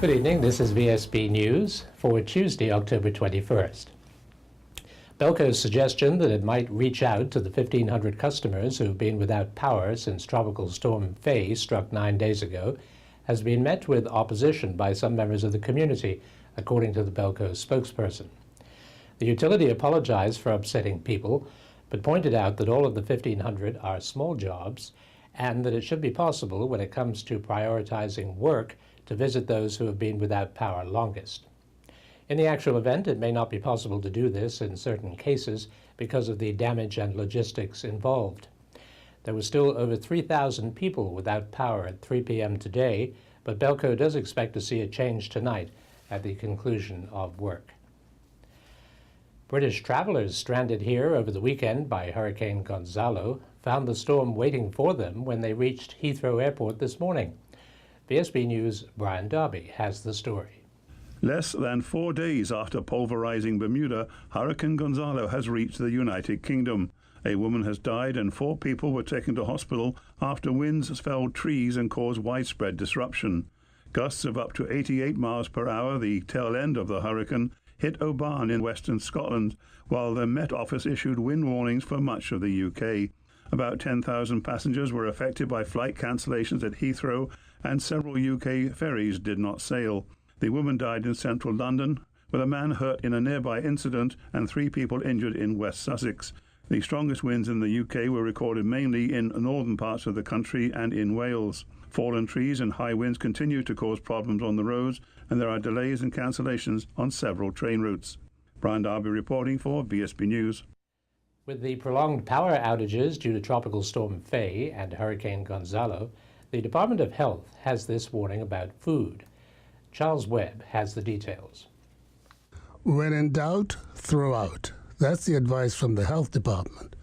Good evening, this is VSB News for Tuesday, October 21st. Belco's suggestion that it might reach out to the 1,500 customers who have been without power since Tropical Storm Faye struck 9 days ago has been met with opposition by some members of the community, according to the Belco spokesperson. The utility apologized for upsetting people, but pointed out that all of the 1,500 are small jobs and that it should be possible when it comes to prioritizing work to visit those who have been without power longest. In the actual event, it may not be possible to do this in certain cases because of the damage and logistics involved. There were still over 3,000 people without power at 3 p.m. today, but Belco does expect to see a change tonight at the conclusion of work. British travelers stranded here over the weekend by Hurricane Gonzalo found the storm waiting for them when they reached Heathrow Airport this morning. VSB News' Brian Darby has the story. Less than 4 days after pulverizing Bermuda, Hurricane Gonzalo has reached the United Kingdom. A woman has died and 4 people were taken to hospital after winds felled trees and caused widespread disruption. Gusts of up to 88 miles per hour, the tail end of the hurricane, hit Oban in western Scotland, while the Met Office issued wind warnings for much of the UK. About 10,000 passengers were affected by flight cancellations at Heathrow, and several UK ferries did not sail. The woman died in central London, with a man hurt in a nearby incident and 3 people injured in West Sussex. The strongest winds in the UK were recorded mainly in northern parts of the country and in Wales. Fallen trees and high winds continue to cause problems on the roads, and there are delays and cancellations on several train routes. Brian Darby reporting for VSB News. With the prolonged power outages due to Tropical Storm Faye and Hurricane Gonzalo, the Department of Health has this warning about food. Charles Webb has the details. When in doubt, throw out. That's the advice from the health department.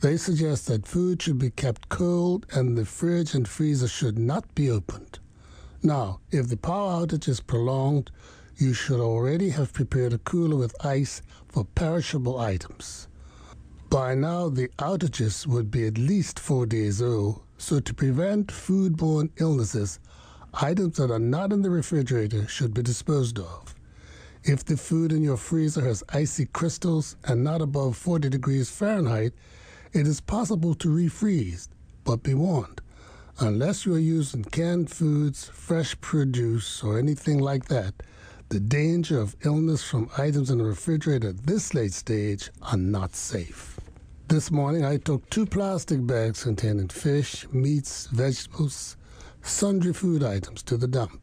They suggest that food should be kept cold and the fridge and freezer should not be opened. Now, if the power outage is prolonged, you should already have prepared a cooler with ice for perishable items. By now, the outages would be at least 4 days old, so to prevent foodborne illnesses, items that are not in the refrigerator should be disposed of. If the food in your freezer has icy crystals and not above 40 degrees Fahrenheit, it is possible to refreeze, but be warned, unless you are using canned foods, fresh produce, or anything like that, the danger of illness from items in the refrigerator at this late stage are not safe. This morning I took 2 plastic bags containing fish, meats, vegetables, sundry food items to the dump.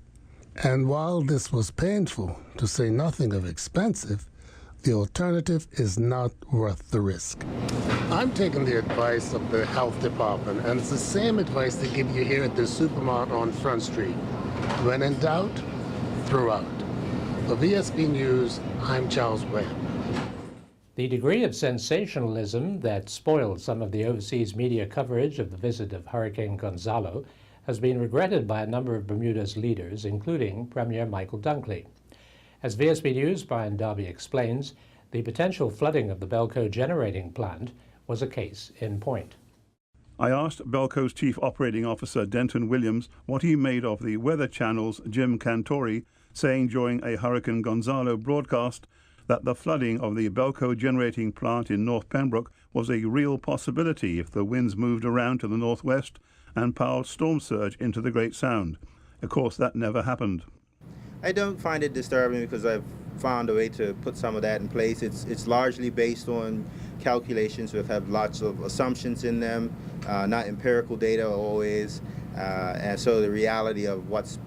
And while this was painful, to say nothing of expensive, the alternative is not worth the risk. I'm taking the advice of the health department, and it's the same advice they give you here at the supermarket on Front Street. When in doubt, throw out. For VSB News, I'm Charles Webb. The degree of sensationalism that spoiled some of the overseas media coverage of the visit of Hurricane Gonzalo has been regretted by a number of Bermuda's leaders, including Premier Michael Dunkley. As VSB News' Brian Darby explains, the potential flooding of the Belco generating plant was a case in point. I asked Belco's Chief Operating Officer Denton Williams what he made of the Weather Channel's Jim Cantori saying during a Hurricane Gonzalo broadcast that the flooding of the Belco generating plant in North Pembroke was a real possibility if the winds moved around to the northwest and powered storm surge into the Great Sound. Of course, that never happened. I don't find it disturbing because I've found a way to put some of that in place. It's largely based on calculations that have lots of assumptions in them, not empirical data always, and so the reality of what's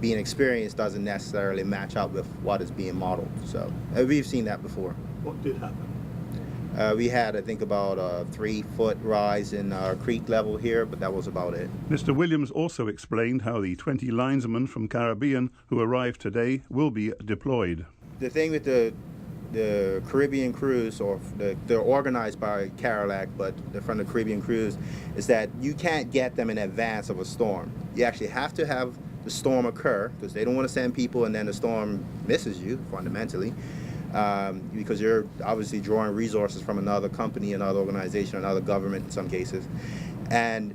being experienced doesn't necessarily match up with what is being modeled. So we've seen that before. What did happen? We had, I think, about a 3-foot rise in our creek level here, but that was about it. Mr. Williams also explained how the 20 linesmen from Caribbean who arrived today will be deployed. The thing with the Caribbean cruise, or they're organized by Carilac, but they're from the Caribbean cruise, is that you can't get them in advance of a storm. You actually have to have the storm occur, because they don't want to send people and then the storm misses you, fundamentally. Because you're obviously drawing resources from another company, another organization, another government in some cases. And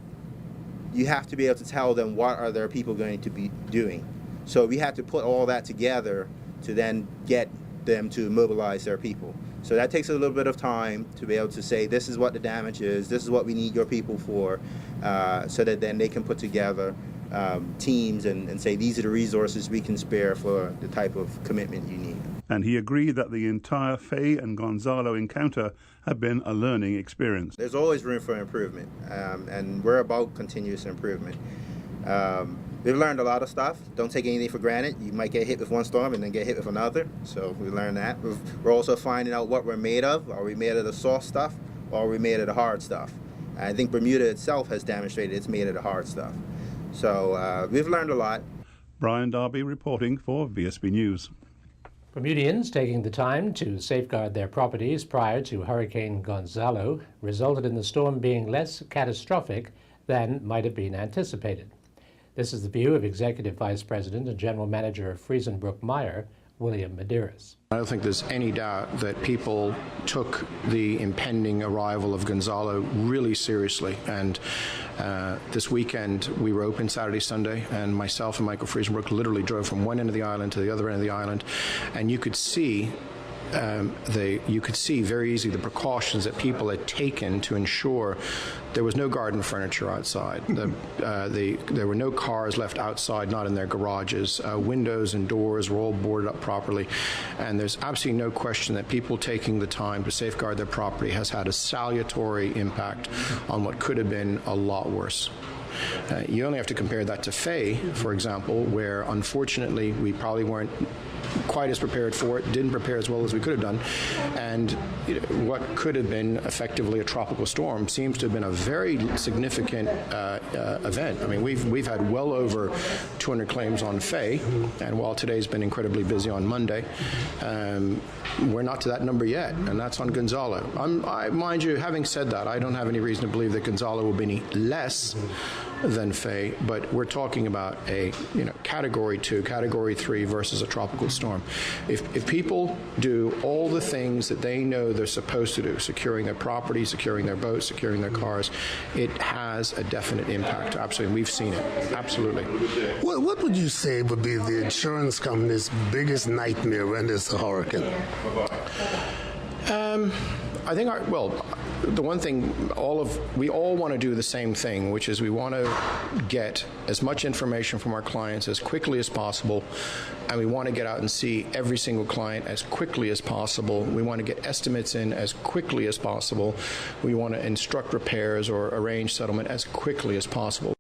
you have to be able to tell them what are their people going to be doing. So we had to put all that together to then get them to mobilize their people. So that takes a little bit of time to be able to say, this is what the damage is, this is what we need your people for, so that then they can put together teams and say, these are the resources we can spare for the type of commitment you need. And he agreed that the entire Faye and Gonzalo encounter had been a learning experience. There's always room for improvement, and we're about continuous improvement. We've learned a lot of stuff. Don't take anything for granted. You might get hit with one storm and then get hit with another. So we learned that. We're also finding out what we're made of. Are we made of the soft stuff, or are we made of the hard stuff? I think Bermuda itself has demonstrated it's made of the hard stuff. So we've learned a lot. Brian Darby reporting for VSB News. Bermudians taking the time to safeguard their properties prior to Hurricane Gonzalo resulted in the storm being less catastrophic than might have been anticipated. This is the view of Executive Vice President and General Manager of Friesenbrook Meyer, William Medeiros. I don't think there's any doubt that people took the impending arrival of Gonzalo really seriously. And this weekend, we were open Saturday, Sunday, and myself and Michael Friesenbrook literally drove from one end of the island to the other end of the island, and you could see very easily the precautions that people had taken to ensure there was no garden furniture outside. There were no cars left outside, not in their garages. Windows and doors were all boarded up properly. And there's absolutely no question that people taking the time to safeguard their property has had a salutary impact on what could have been a lot worse. You only have to compare that to Faye, for example, where unfortunately we probably weren't quite as prepared for it, didn't prepare as well as we could have done, and what could have been effectively a tropical storm seems to have been a very significant event. I mean, we've had well over 200 claims on Faye, and while today's been incredibly busy on Monday, we're not to that number yet, and that's on Gonzalo. Mind you, having said that, I don't have any reason to believe that Gonzalo will be any less than Faye, but we're talking about a Category 2, Category 3 versus a tropical storm. If people do all the things that they know they're supposed to do, securing their property, securing their boats, securing their cars, it has a definite impact. Absolutely, we've seen it. Absolutely. What would you say would be the insurance company's biggest nightmare when there's a hurricane? I think the one thing we all want to do the same thing, which is we want to get as much information from our clients as quickly as possible, and we want to get out and see every single client as quickly as possible. We want to get estimates in as quickly as possible. We want to instruct repairs or arrange settlement as quickly as possible.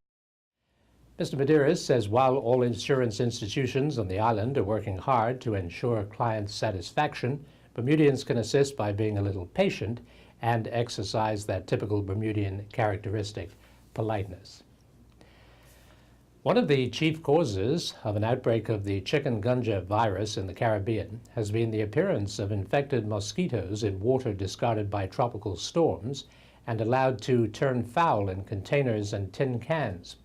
Mr. Medeiros says while all insurance institutions on the island are working hard to ensure client satisfaction, Bermudians can assist by being a little patient and exercise that typical Bermudian characteristic, politeness. One of the chief causes of an outbreak of the chikungunya virus in the Caribbean has been the appearance of infected mosquitoes in water discarded by tropical storms and allowed to turn foul in containers and tin cans.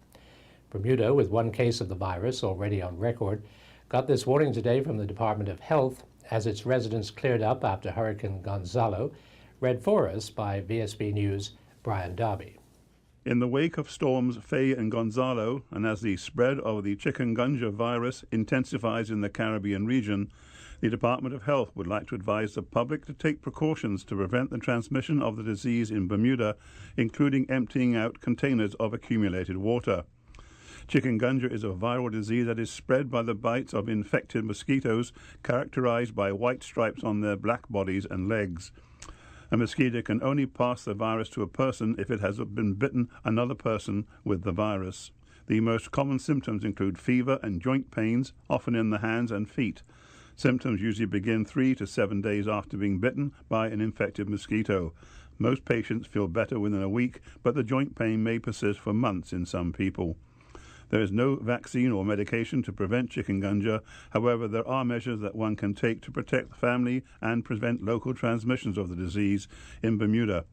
Bermuda, with one case of the virus already on record, got this warning today from the Department of Health as its residents cleared up after Hurricane Gonzalo. Read for us by VSB News' Brian Darby. In the wake of storms Faye and Gonzalo, and as the spread of the chikungunya virus intensifies in the Caribbean region, the Department of Health would like to advise the public to take precautions to prevent the transmission of the disease in Bermuda, including emptying out containers of accumulated water. Chikungunya is a viral disease that is spread by the bites of infected mosquitoes, characterized by white stripes on their black bodies and legs. A mosquito can only pass the virus to a person if it has been bitten another person with the virus. The most common symptoms include fever and joint pains, often in the hands and feet. Symptoms usually begin 3 to 7 days after being bitten by an infected mosquito. Most patients feel better within a week, but the joint pain may persist for months in some people. There is no vaccine or medication to prevent chikungunya. However, there are measures that one can take to protect the family and prevent local transmissions of the disease in Bermuda.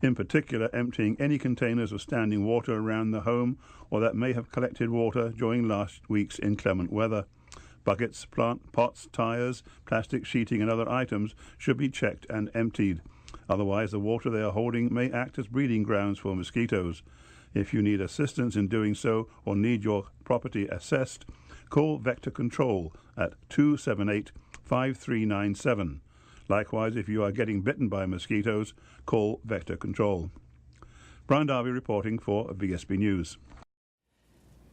In particular, emptying any containers of standing water around the home or that may have collected water during last week's inclement weather. Buckets, plant pots, tires, plastic sheeting and other items should be checked and emptied. Otherwise, the water they are holding may act as breeding grounds for mosquitoes. If you need assistance in doing so or need your property assessed, call Vector Control at 278-5397. Likewise, if you are getting bitten by mosquitoes, call Vector Control. Brian Darby reporting for VSB News.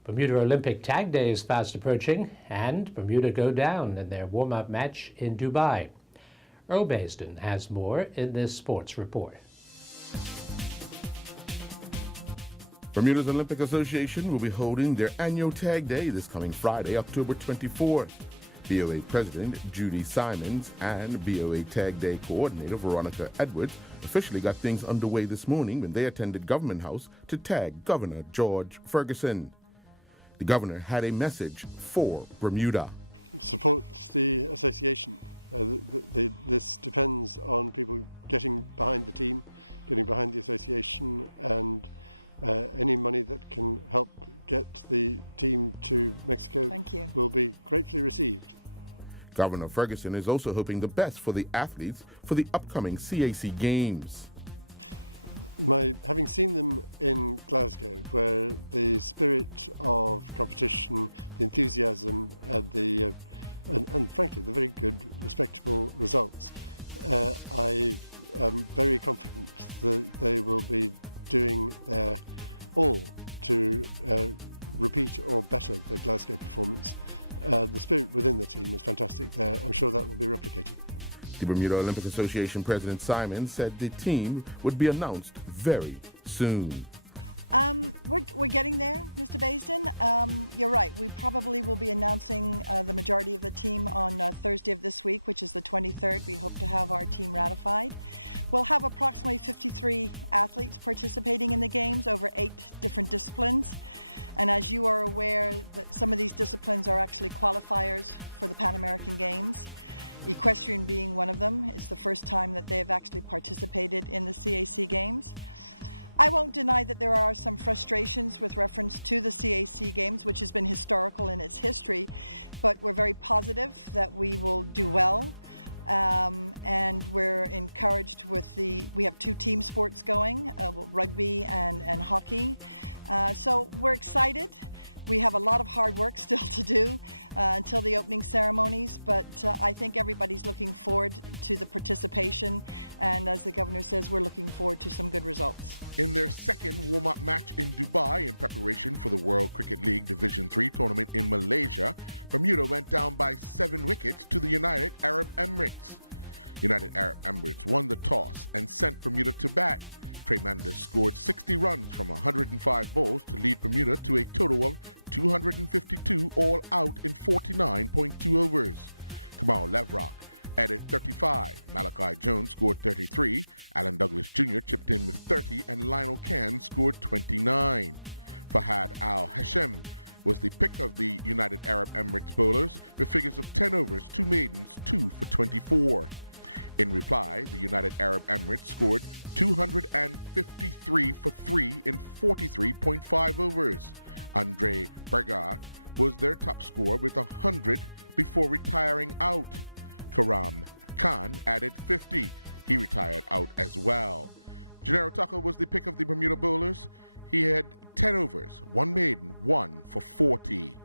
Bermuda Olympic Tag Day is fast approaching, and Bermuda go down in their warm-up match in Dubai. Earl Baisden has more in this sports report. Bermuda's Olympic Association will be holding their annual Tag Day this coming Friday, October 24th. BOA President Judy Simons and BOA Tag Day Coordinator Veronica Edwards officially got things underway this morning when they attended Government House to tag Governor George Ferguson. The governor had a message for Bermuda. Supports the association. This depends on people getting behind the team, getting behind the association, and any money that can help get the team to Mexico will be gratefully received. Governor Ferguson is also hoping the best for the athletes for the upcoming CAC Games. Having seen them in Glasgow, where the spirit of competition, the enthusiasm, and frankly the very good, respectable results, I am very confident that they will be doing their all to repeat or better their Glasgow performance. The spirit within the team is fantastic there. I'm sure that will be replicated. The Bermuda Olympic Association President Simons said the team would be announced very soon. We're getting there, Mr. Baisden. You're right. We probably will be announcing the majority of the team on Thursday of this week, which is the 23rd. We hope to have our team ratified. We'll have approximately 53 athletes participating in the Games over 8 different disciplines. And as you are aware, some of these disciplines are actually qualifiers for the Pan American Games. Equestrian being one of them. It's the first time that they have actually participated in the CAC Games. I won't deny that there are some frustrations with reference to the CAC Games, which has been historical in its history, but we're very positive that we will do well. And we're encouraged with we have 2 team sports going, rugby and hockey. So we're excited. We have a lot of hard work still to do until the opening ceremonies, but I think everybody's looking forward to the participation, and as the governor says, we're looking forward to some good results. In their second warm-up match in Dubai in preparation for the World Cricket League Division III tournament in Malaysia, Bermuda went down by 7 wickets to the United Arab Emirates. United Arab Emirates won the toss and sent Bermuda to bat. Trey Manders scored 60 runs from 105 balls to lead Bermuda to a total of 252 all out in 49.2 overs. Kamal Levrock added 35, Malachi Jones scored 33, Alan Douglas Jr. chipped in with 30, and Lionel Cann scored 29. Fahad Al Hashem was the pick of the United Arab Emirates bowlers with figures of 10 overs, 2 maidens, 2 for 24. In reply, the United Arab Emirates scored 253 for 3 in 43.5 overs. Andre Bergat was their top scorer with 100 before retiring out. Karam Khan added 50. He retired out as well. Gennaro Tucker was the pick of the Bermuda bowlers. He had 10 overs, 1 maiden, 1 for 40.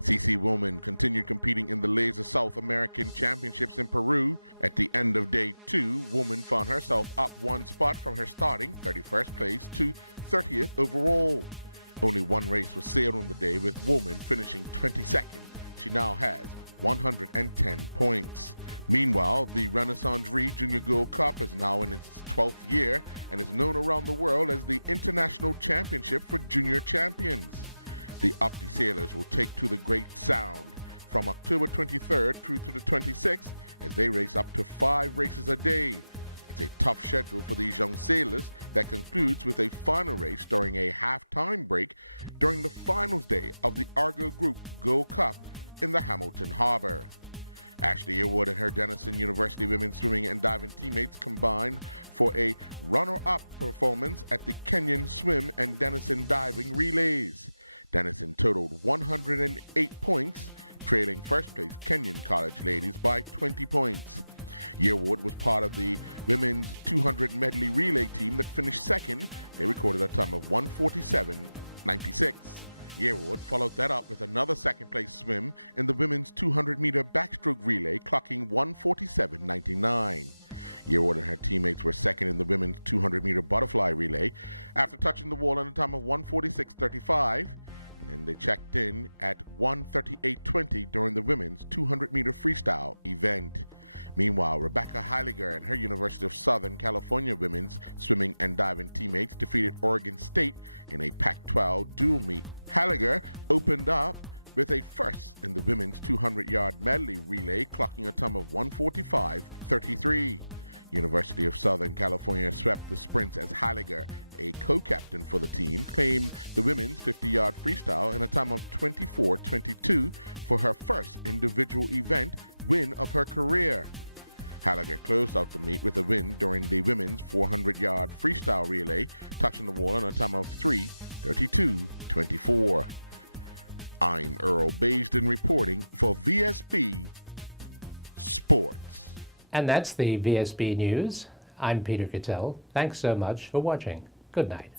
CC Woman continued competing in the Laser South American Championships in Peru. At the end of day 2, Woman found herself up 1 spot from her starting 31st place to 30th overall. Only 1 race was sailed on the day, with Woman finishing 22nd. She now has 110 points. Meanwhile, the Renaissance Re Junior Gold Cup is now in its 12th year and is known around the world as the International Championship for Junior Champions. The Opti Sailors will take to the Great Sound from October 23rd through to the 26th as they race up to 5 races a day. It's a tough schedule for these young sailors that concludes with a final race during a half-time break during the finals day of the Argo Group Gold Cup in the Hamilton Harbor. Ashley Yearwood and her Denison University women's swimming and diving teammates combined for a runner-up performance at the Kenyon Swim and Denison Diving Relays. Denison totaled 108 points, trailing first-place Kenyon College ladies by 20 points. Yearwood was part of the women's 200 medley relay team that finished second. They recorded a time of 1:47.96. Yearwood followed that up with another second-place swim in the women's 200-meter backstroke relay, clocking 1:47.99. Yearwood and her teammates were second in the women's 200-meter butterfly relay after touching the wall in a time of 1:46.35, and then they checked in at 1:38.20 during the women's 200-meter freestyle event. Meanwhile, Rebecca Heiliger and her University of Southern California women's swimming and diving teammates defeated Oregon State in a Pac-12 dual meet. Heiliger opened up with a first in the women's 200-yard medley relay, clocking a time of 1:45.33. University of Southern California swept the sprints as Heiliger, a co-captain for the team, claimed the women's 50-yard freestyle in a time of 24:22 for her first individual event win of her career. Heiliger closed out the meet with a win during the women's 400-yard freestyle relay, touching the wall in a time of 3:32.24. I'm Earl Baisden reporting for VSB Sports. And that's the VSB News. I'm Peter Cattell. Thanks so much for watching. Good night.